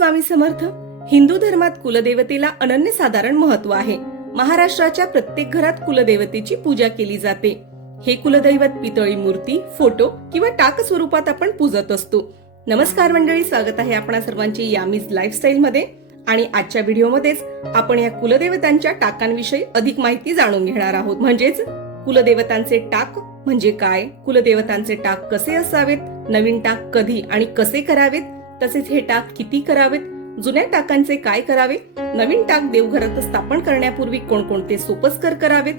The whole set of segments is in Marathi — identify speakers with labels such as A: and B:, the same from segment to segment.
A: स्वामी समर्थ हिंदू धर्मात कुलदेवतेला अनन्यसाधारण महत्त्व आहे. महाराष्ट्राच्या प्रत्येक घरात कुलदेवतेची पूजा केली जाते. हे कुलदैवत पितळी मूर्ती फोटो किंवा टाक स्वरूपात आपण पूजत असतो. नमस्कार मंडळी स्वागत आहे आपणा सर्वांची यामीज लाईफस्टाईल मध्ये आणि आजच्या व्हिडिओमध्येच आपण या कुलदेवतांच्या टाकांविषयी अधिक माहिती जाणून घेणार आहोत. म्हणजेच कुलदेवतांचे टाक म्हणजे काय? कुलदेवतांचे टाक कसे असावेत? नवीन टाक कधी आणि कसे करावेत? तसेच हे टाक किती करावेत? जुन्या टाकांचे काय करावे? नवीन टाक देवघरात स्थापन करण्यापूर्वी कोणकोणते सोपस्कर करावेत?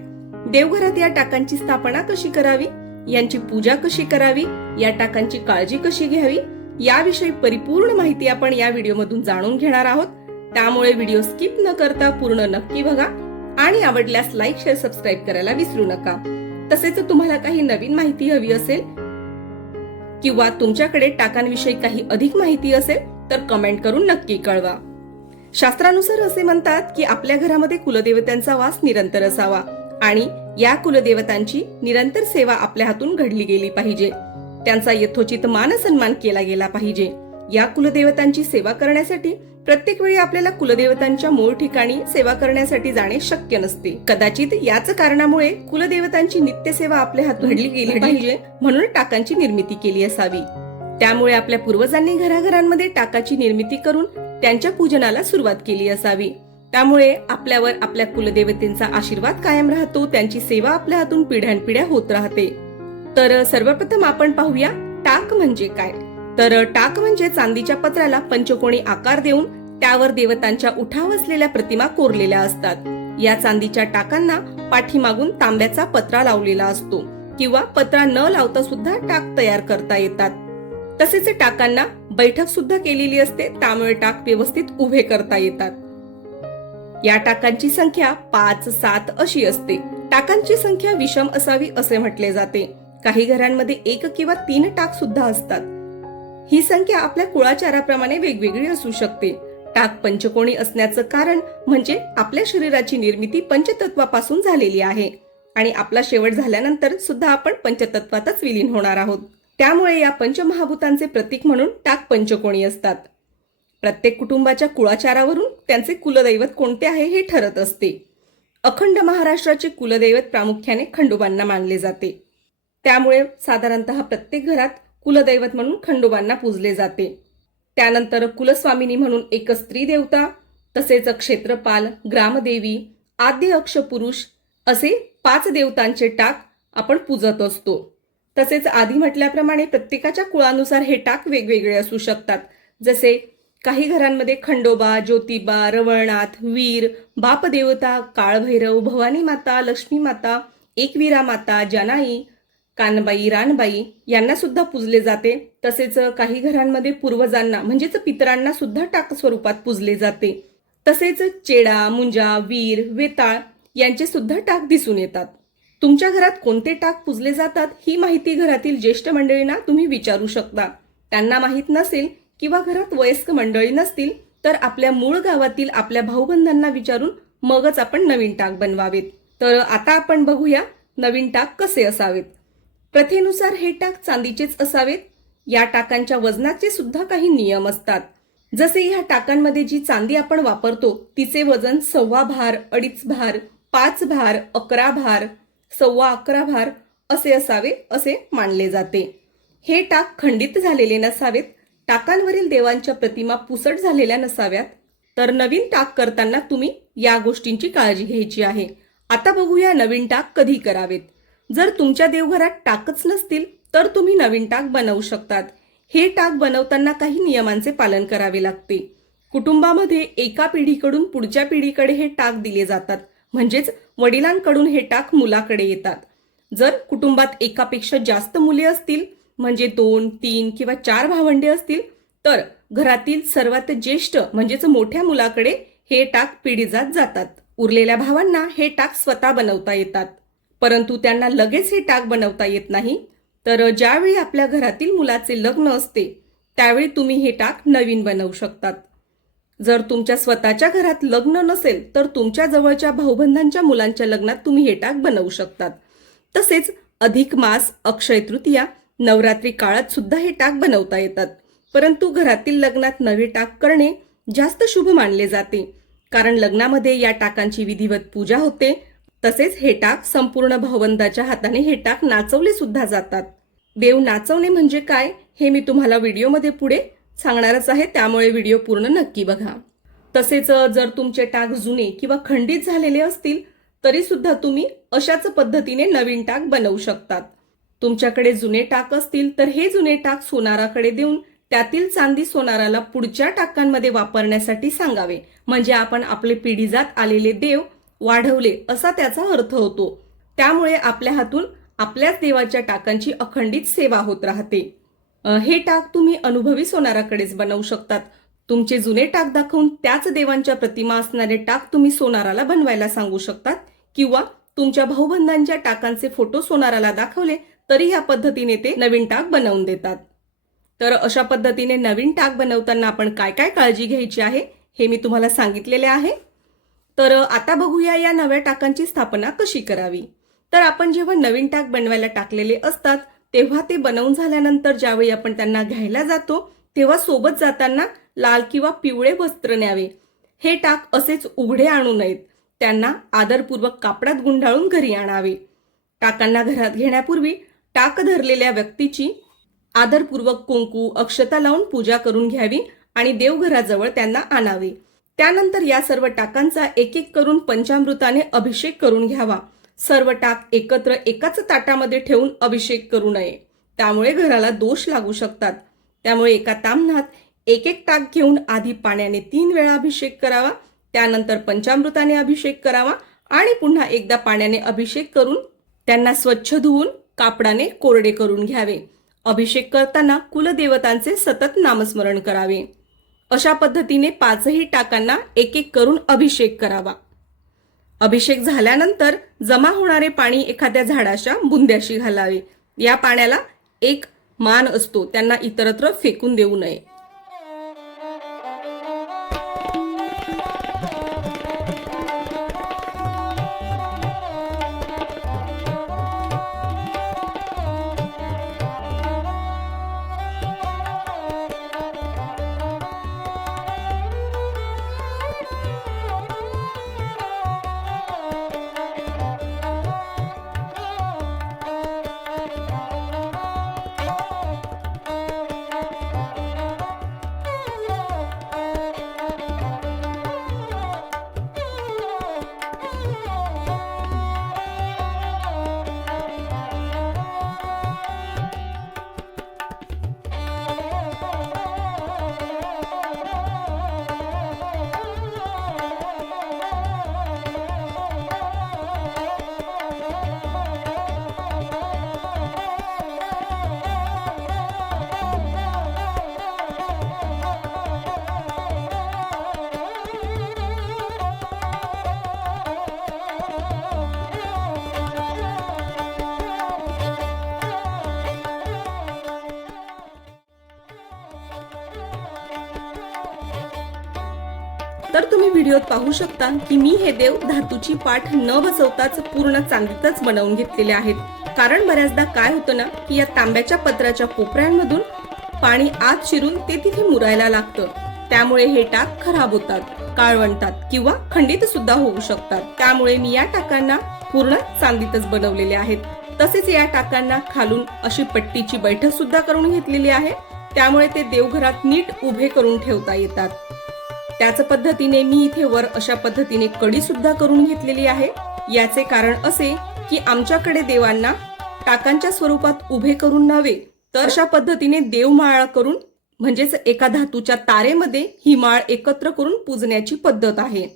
A: देवघरात या टाकांची स्थापना कशी करावी? यांची पूजा कशी करावी? या टाकांची काळजी कशी घ्यावी? याविषयी परिपूर्ण माहिती आपण या व्हिडिओमधून जाणून घेणार आहोत. त्यामुळे व्हिडिओ स्किप न करता पूर्ण नक्की बघा आणि आवडल्यास लाईक शेअर सबस्क्राईब करायला विसरू नका. तसेच तुम्हाला काही नवीन माहिती हवी असेल किंवा तुमच्याकडे टाकांविषयी काही अधिक माहिती असेल तर कमेंट करून नक्की कळवा. शास्त्रानुसार असे म्हणतात की आपल्या घरामध्ये कुलदेवतांचा वास निरंतर असावा आणि या कुलदेवतांची निरंतर सेवा आपल्या हातून घडली गेली पाहिजे. त्यांचा यथोचित मान सन्मान केला गेला पाहिजे. या कुलदेवतांची सेवा करण्यासाठी प्रत्येक वेळी आपल्याला कुलदेवतांच्या मूळ ठिकाणी सेवा करण्यासाठी जाणे शक्य नसते. कदाचित याच कारणामुळे कुलदेवतांची नित्यसेवा आपल्या हातून घडली गेली पाहिजे म्हणून टाकांची निर्मिती केली असावी. त्यामुळे आपल्या पूर्वजांनी घराघरांमध्ये टाकाची निर्मिती करून त्यांच्या पूजनाला सुरुवात केली असावी. त्यामुळे आपल्यावर आपल्या कुलदेवतेंचा आशीर्वाद कायम राहतो त्यांची सेवा आपल्या हातून पिढ्यानपिढ्या होत राहते. तर सर्वप्रथम आपण पाहूया टाक म्हणजे काय? तर टाक म्हणजे चांदीच्या पत्राला पंचकोणी आकार देऊन त्यावर देवतांच्या उठाव असलेल्या प्रतिमा कोरलेल्या असतात. या चांदीच्या टाकांना पाठीमागून तांब्याचा पत्रा लावलेला असतो किंवा पत्रा न लावता सुद्धा टाक तयार करता येतात. तसेच टाकांना बैठक सुद्धा केलेली असते त्यामुळे टाक व्यवस्थित उभे करता येतात. या टाकांची संख्या पाच सात अशी असते. टाकांची संख्या विषम असावी असे म्हटले जाते. काही घरांमध्ये एक किंवा तीन टाक सुद्धा असतात. ही संख्या आपल्या कुळाचाराप्रमाणे वेगवेगळी असू शकते. टाक पंचकोणी असण्याचं कारण म्हणजे आपल्या शरीराची निर्मिती पंचतत्वापासून झालेली आहे. आणि आपला शेवट झाल्यानंतर सुद्धा आपण पंचतत्वातच विलीन होणार आहोत. त्यामुळे या पंचमहाभूतांचे प्रतीक म्हणून टाक पंचकोणी असतात. प्रत्येक कुटुंबाच्या कुळाचारावरून त्यांचे कुलदैवत कोणते आहे हे ठरत असते. अखंड महाराष्ट्राचे कुलदैवत प्रामुख्याने खंडोबांना मानले जाते. त्यामुळे साधारणतः प्रत्येक घरात कुलदैवत म्हणून खंडोबांना पूजले जाते. त्यानंतर कुलस्वामिनी म्हणून एक स्त्री देवता तसेच क्षेत्रपाल ग्रामदेवी आद्य अक्ष पुरुष असे पाच देवतांचे टाक आपण पूजत असतो. तसेच आधी म्हटल्याप्रमाणे प्रत्येकाच्या कुळानुसार हे टाक वेगवेगळे असू शकतात. जसे काही घरांमध्ये खंडोबा ज्योतिबा रवळनाथ वीर बापदेवता काळभैरव भवानी माता लक्ष्मी माता एकवीरा माता जनाई कानबाई रानबाई यांना सुद्धा पूजले जाते. तसेच काही घरांमध्ये पूर्वजांना म्हणजेच पितरांना सुद्धा टाक स्वरूपात पूजले जाते. तसेच चेडा मुंजा वीर वेताळ यांचे सुद्धा टाक दिसून येतात. तुमच्या घरात कोणते टाक पूजले जातात ही माहिती घरातील ज्येष्ठ मंडळींना तुम्ही विचारू शकता. त्यांना माहीत नसेल किंवा घरात वयस्क मंडळी नसतील तर आपल्या मूळ गावातील आपल्या भाऊबंधांना विचारून मगच आपण नवीन टाक बनवावेत. तर आता आपण बघूया नवीन टाक कसे असावेत. प्रथेनुसार हे टाक चांदीचेच असावेत. या टाकांच्या वजनाचे सुद्धा काही नियम असतात. जसे ह्या टाकांमध्ये जी चांदी आपण वापरतो तिचे वजन सव्वा भार अडीच भार पाच भार अकरा भार सव्वा अकरा भार असे असावे असे मानले जाते. हे टाक खंडित झालेले नसावेत. टाकांवरील देवांच्या प्रतिमा पुसट झालेल्या नसाव्यात. तर नवीन टाक करताना तुम्ही या गोष्टींची काळजी घ्यायची आहे. आता बघूया नवीन टाक कधी करावेत. जर तुमच्या देवघरात टाकच नसतील तर तुम्ही नवीन टाक बनवू शकतात. हे टाक बनवताना काही नियमांचे पालन करावे लागते. कुटुंबामध्ये एका पिढीकडून पुढच्या पिढीकडे हे टाक दिले जातात. म्हणजेच वडिलांकडून हे टाक मुलाकडे येतात. जर कुटुंबात एकापेक्षा जास्त मुले असतील म्हणजे दोन तीन किंवा चार भावंडे असतील तर घरातील सर्वात ज्येष्ठ म्हणजेच मोठ्या मुलाकडे हे टाक पिढीजात जातात. उरलेल्या भावांना हे टाक स्वतः बनवता येतात. परंतु त्यांना लगेच हे टाक बनवता येत नाही. तर ज्यावेळी आपल्या घरातील मुलाचे लग्न असते त्यावेळी तुम्ही हे टाक नवीन बनवू शकतात. जर तुमच्या स्वतःच्या घरात लग्न नसेल तर तुमच्या जवळच्या भाऊबंधांच्या मुलांच्या लग्नात तुम्ही हे टाक बनवू शकतात. तसेच अधिक मास अक्षय तृतीया नवरात्री काळात सुद्धा हे टाक बनवता येतात. परंतु घरातील लग्नात नवे टाक करणे जास्त शुभ मानले जाते. कारण लग्नामध्ये या टाकांची विधिवत पूजा होते तसेच हे टाक संपूर्ण भवंदाच्या हाताने हे टाक नाचवले सुद्धा जातात. देव नाचवणे म्हणजे काय हे मी तुम्हाला व्हिडिओमध्ये पुढे सांगणारच आहे त्यामुळे व्हिडिओ पूर्ण नक्की बघा. तसेच जर तुमचे टाक जुने किंवा खंडित झालेले असतील तरी सुद्धा तुम्ही अशाच पद्धतीने नवीन टाक बनवू शकतात. तुमच्याकडे जुने टाक असतील तर हे जुने टाक सोनाराकडे देऊन त्यातील चांदी सोनाराला पुढच्या टाकांमध्ये वापरण्यासाठी सांगावे. म्हणजे आपण आपले पिढीजात आलेले देव वाढवले असा त्याचा अर्थ होतो. त्यामुळे आपल्या हातून आपल्याच देवाच्या टाकांची अखंडित सेवा होत राहते. हे टाक तुम्ही अनुभवी सोनाराकडेच बनवू शकतात. तुमचे जुने टाक दाखवून त्याच देवांच्या प्रतिमा असणारे टाक तुम्ही सोनाराला बनवायला सांगू शकतात किंवा तुमच्या भाऊबंधांच्या टाकांचे फोटो सोनाराला दाखवले तरी या पद्धतीने ते नवीन टाक बनवून देतात. तर अशा पद्धतीने नवीन टाक बनवताना आपण काय काय काळजी घ्यायची आहे हे मी तुम्हाला सांगितलेले आहे. तर आता बघूया या नव्या टाकांची स्थापना कशी करावी. तर आपण जेव्हा नवीन टाक बनवायला टाकलेले असतात तेव्हा ते बनवून झाल्यानंतर ज्यावेळी आपण त्यांना घ्यायला जातो तेव्हा सोबत जाताना लाल किंवा पिवळे वस्त्र न्यावे. हे टाक असेच उघडे आणू नयेत. त्यांना आदरपूर्वक कापडात गुंडाळून घरी आणावे. टाकांना घरात घेण्यापूर्वी टाक धरलेल्या व्यक्तीची आदरपूर्वक कुंकू अक्षता लावून पूजा करून घ्यावी आणि देवघराजवळ त्यांना आणावे. त्यानंतर या सर्व टाकांचा एक एक करून पंचामृताने अभिषेक करून घ्यावा. सर्व टाक एकत्र एकाच ताटामध्ये ठेवून अभिषेक करू नये. त्यामुळे घराला दोष लागू शकतात. त्यामुळे एका तामणात एक एक टाक घेऊन आधी पाण्याने तीन वेळा अभिषेक करावा. त्यानंतर पंचामृताने अभिषेक करावा आणि पुन्हा एकदा पाण्याने अभिषेक करून त्यांना स्वच्छ धुवून कापडाने कोरडे करून घ्यावे. अभिषेक करताना कुलदेवतांचे सतत नामस्मरण करावे. अशा पद्धतीने पाचही टाकांना एक एक करून अभिषेक करावा. अभिषेक झाल्यानंतर जमा होणारे पाणी एखाद्या झाडाच्या बुंद्याशी घालावे. या पाण्याला एक मान असतो त्यांना इतरत्र फेकून देऊ नये. तर तुम्ही व्हिडिओत पाहू शकता की मी हे देव धातूची पाठ न बसवताच पूर्ण चांदीतच बनवून घेतलेले आहेत. कारण बऱ्याचदा काय होतं ना की या तांब्याच्या पत्राच्या कोपऱ्यांमधून पाणी आत शिरून ते तिथे मुरायला लागतं. त्यामुळे हे टाक खराब होतात काळवंटात किंवा खंडित सुद्धा होऊ शकतात. त्यामुळे मी या टाकांना पूर्ण चांदीतच बनवलेले आहेत. तसेच या टाकांना खालून अशी पट्टीची बैठक सुद्धा करून घेतलेली आहे. त्यामुळे ते देवघरात नीट उभे करून ठेवता येतात. त्याच पद्धतीने मी इथे वर अशा पद्धतीने कडी सुद्धा करून घेतलेली आहे. याचे कारण असे की आमच्याकडे देवांना टाकांच्या स्वरूपात उभे करून नव्हे तर अशा पद्धतीने देवमाळ करून म्हणजेच एका धातूच्या तारेमध्ये ही माळ एकत्र करून पूजण्याची पद्धत आहे.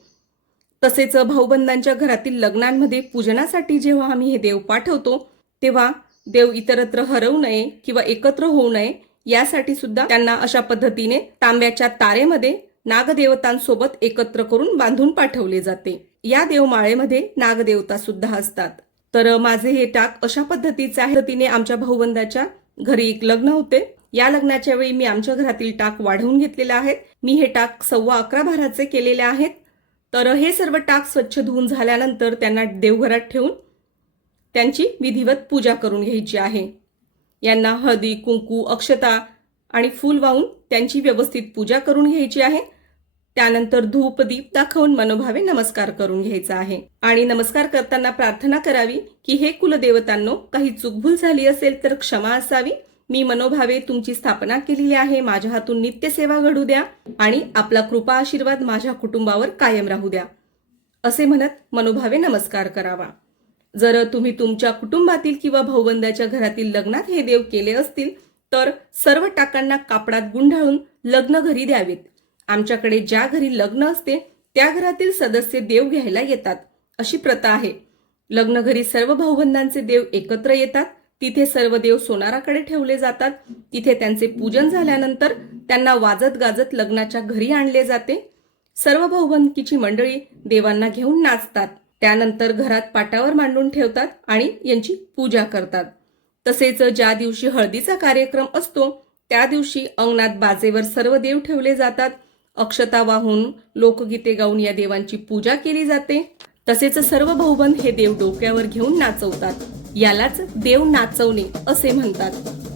A: तसेच भाऊबंधांच्या घरातील लग्नांमध्ये पूजनासाठी जेव्हा आम्ही हे देव पाठवतो तेव्हा देव इतरत्र हरवू नये किंवा एकत्र होऊ नये यासाठी सुद्धा त्यांना अशा पद्धतीने तांब्याच्या तारेमध्ये नागदेवतांसोबत एकत्र करून बांधून पाठवले जाते. या देवमाळेमध्ये नागदेवता सुद्धा असतात. तर माझे हे टाक अशा पद्धतीचे आहे. पद्धतीने आमच्या भाऊबंदाच्या घरी एक लग्न होते. या लग्नाच्या वेळी मी आमच्या घरातील टाक वाढवून घेतलेले आहेत. मी हे टाक सव्वा अकरा भाराचे केलेले आहेत. तर हे सर्व टाक स्वच्छ धुवून झाल्यानंतर त्यांना देवघरात ठेवून त्यांची विधिवत पूजा करून घ्यायची आहे. यांना हळदी कुंकू अक्षता आणि फूल वाहून त्यांची व्यवस्थित पूजा करून घ्यायची आहे. त्यानंतर धूप दीप दाखवून मनोभावे नमस्कार करून घ्यायचा आहे. आणि नमस्कार करताना प्रार्थना करावी की हे कुलदेवतांनो काही चुकभूल झाली असेल तर क्षमा असावी. मी मनोभावे तुमची स्थापना केलेली आहे. माझ्या हातून नित्यसेवा घडू द्या आणि आपला कृपा आशीर्वाद माझ्या कुटुंबावर कायम राहू द्या. असे म्हणत मनोभावे नमस्कार करावा. जर तुम्ही तुमच्या कुटुंबातील किंवा भाऊबंदाच्या घरातील लग्नात हे देव केले असतील तर सर्व टाकांना कापडात गुंडाळून लग्न घरी द्यावेत. आमच्याकडे ज्या घरी लग्न असते त्या घरातील सदस्य देव घ्यायला येतात अशी प्रथा आहे. लग्न घरी सर्व भाऊबंधांचे देव एकत्र येतात तिथे सर्व देव सोनाराकडे ठेवले जातात तिथे त्यांचे पूजन झाल्यानंतर त्यांना वाजत गाजत लग्नाच्या घरी आणले जाते. सर्व भाऊबंदकीची मंडळी देवांना घेऊन नाचतात त्यानंतर घरात पाटावर मांडून ठेवतात आणि यांची पूजा करतात. तसेच ज्या दिवशी हळदीचा कार्यक्रम असतो त्या दिवशी अंगणात बाजेवर सर्व देव ठेवले जातात अक्षता वाहून लोकगीते गाऊन या देवांची पूजा केली जाते. तसेच सर्व भाऊबंद हे देव डोक्यावर घेऊन नाचवतात. यालाच देव नाचवणे असे म्हणतात.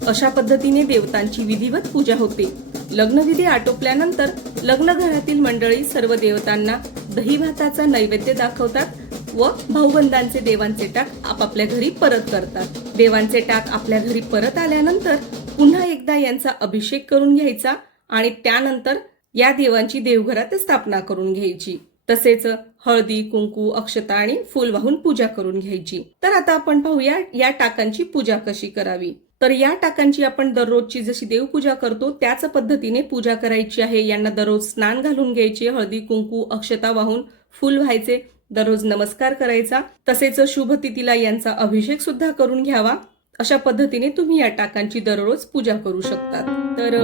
A: अशा पद्धतीने देवतांची विधिवत पूजा होते. लग्नविधी आटोपल्यानंतर लग्न घरातील मंडळी सर्व देवतांना दही भाताचा नैवेद्य दाखवतात व भाऊबंदांचे देवांचे टाक आपापल्या घरी परत करतात. देवांचे टाक आपल्या घरी परत आल्यानंतर पुन्हा एकदा यांचा अभिषेक करून घ्यायचा आणि त्यानंतर या देवांची देवघरात स्थापना करून घ्यायची. तसेच हळदी कुंकू अक्षता आणि फुल वाहून पूजा करून घ्यायची. तर आता आपण पाहूया या टाकांची पूजा कशी करावी. तर या टाकांची आपण दररोजची जशी देवपूजा करतो त्याच पद्धतीने पूजा करायची आहे. यांना दररोज स्नान घालून घ्यायचे हळदी कुंकू अक्षता वाहून फुल व्हायचे दररोज नमस्कार करायचा. तसेच शुभ तिथीला यांचा अभिषेक सुद्धा करून घ्यावा. अशा पद्धतीने तुम्ही या टाकांची दररोज पूजा करू शकतात. तर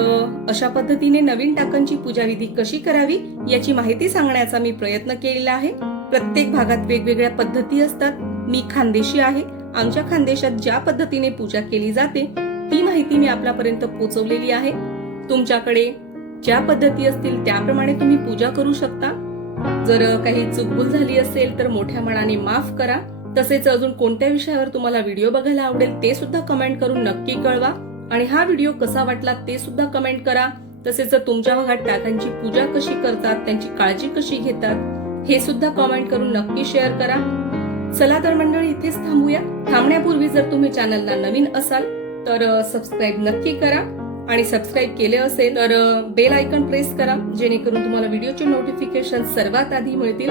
A: अशा पद्धतीने नवीन टाकांची पूजाविधी कशी करावी याची माहिती सांगण्याचा मी प्रयत्न केलेला आहे. प्रत्येक भागात वेगवेगळ्या पद्धती असतात. मी खानदेशी आहे. आमच्या खानदेशात ज्या पद्धतीने पूजा केली जाते ती माहिती मी आपल्यापर्यंत पोहोचवलेली आहे. तुमच्याकडे ज्या पद्धती असतील त्याप्रमाणे तुम्ही पूजा करू शकता. जर काही चूकभूल झाली असेल तर मोठ्या मनाने माफ करा. तसेच अजून कोणत्या विषयावर तुम्हाला व्हिडिओ बघायला आवडेल ते सुद्धा कमेंट करून नक्की कळवा. आणि हा व्हिडिओ कसा वाटला ते सुद्धा कमेंट करा. तसेच तुमच्या भागात टाकांची पूजा कशी करतात त्यांची काळजी कशी घेतात हे सुद्धा कमेंट करून नक्की शेअर करा. चला तर मंडळी इथेच थांबूया. थांबण्यापूर्वी जर तुम्ही चॅनलला नवीन असाल तर सबस्क्राईब नक्की करा. आणि सबस्क्राईब केले असेल तर बेल आयकॉन प्रेस करा जेणेकरून तुम्हाला व्हिडिओचे नोटिफिकेशन सर्वात आधी मिळतील.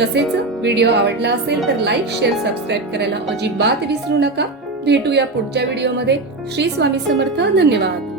A: तसेच व्हिडिओ आवडला असेल तर लाईक शेअर सबस्क्राईब करायला अजिबात विसरू नका. भेटूया पुढच्या व्हिडिओमध्ये. श्री स्वामी समर्थ. धन्यवाद.